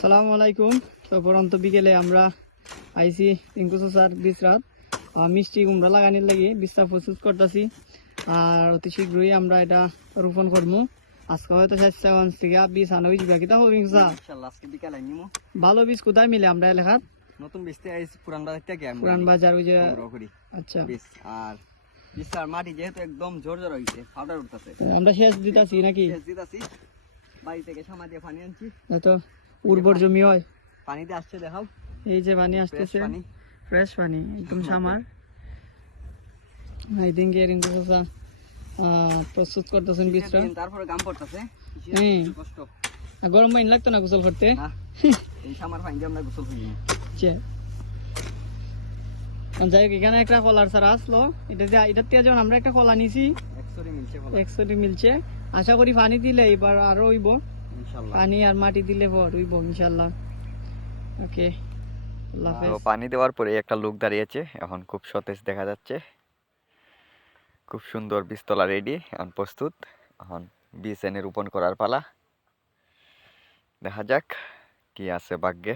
আসসালামু আলাইকুম। তো পরন্ত বিকেলে আমরা আইসি টিঙ্কু চাচার বিশ্রাত আহ, মিষ্টি কুমড়া লাগানোর লাগি বিস্তার প্রস্তুত করতেছি। আর অতি শীঘ্রই আমরা এটা রোপণ করব আজকে হয়তো স্বাস্থ্যগঞ্জ থেকে বীজ আনা হয়েছে হবে আজকে বিকালে নিমু। ভালো বীজ কোথায় মিলে আমরা এলাকাত নতুন বীজতে আইছি পুরান বাজার থেকে পুরান বাজার ওই যে আচ্ছা। বীজ আর বীজটার মাটি যেহেতু একদম জোর জোর হয়েছে পাউডার উঠতেছে। আমরা শেষ দিতেছি নাকি? দিতাছি। বাড়ি থেকে সামা দিয়ে পানি আনছি। এত উর্বর জমি হয়। পানিতে আসছে দেখাও। এই যে পানি আসতেছে। পানি। ফ্রেশ পানি একদম সামার। আই থিঙ্ক রিঙ্কু চাচা আহ, প্রস্তুত করতেছেন দিন তারপরে গাম পড়তেছে। হুম। কষ্ট। গরম পানি লাগতো না গোসল করতে? এই সামার পানি দিয়ে আমরা গোসল করি। আচ্ছা। যাই হোক এখানে একটা কলার সারা আসলো। এটা দিয়ে এটার থেকে যখন আমরা একটা কলা নিছি একশোরে মিলছে বলো একশোটি মিলছে। আশা করি পানি দিলে এবার আরও হইব। পানি আর মাটি দিলে বড় হইব ইনশাল্লাহ ওকে আল্লাহ তো পানি দেওয়ার পরে একটা লোক দাঁড়িয়েছে এখন খুব সতেজ দেখা যাচ্ছে। খুব সুন্দর বীজতলা রেডি এখন প্রস্তুত। এখন বীজ এনে রোপণ করার পালা। দেখা যাক কি আছে ভাগ্যে।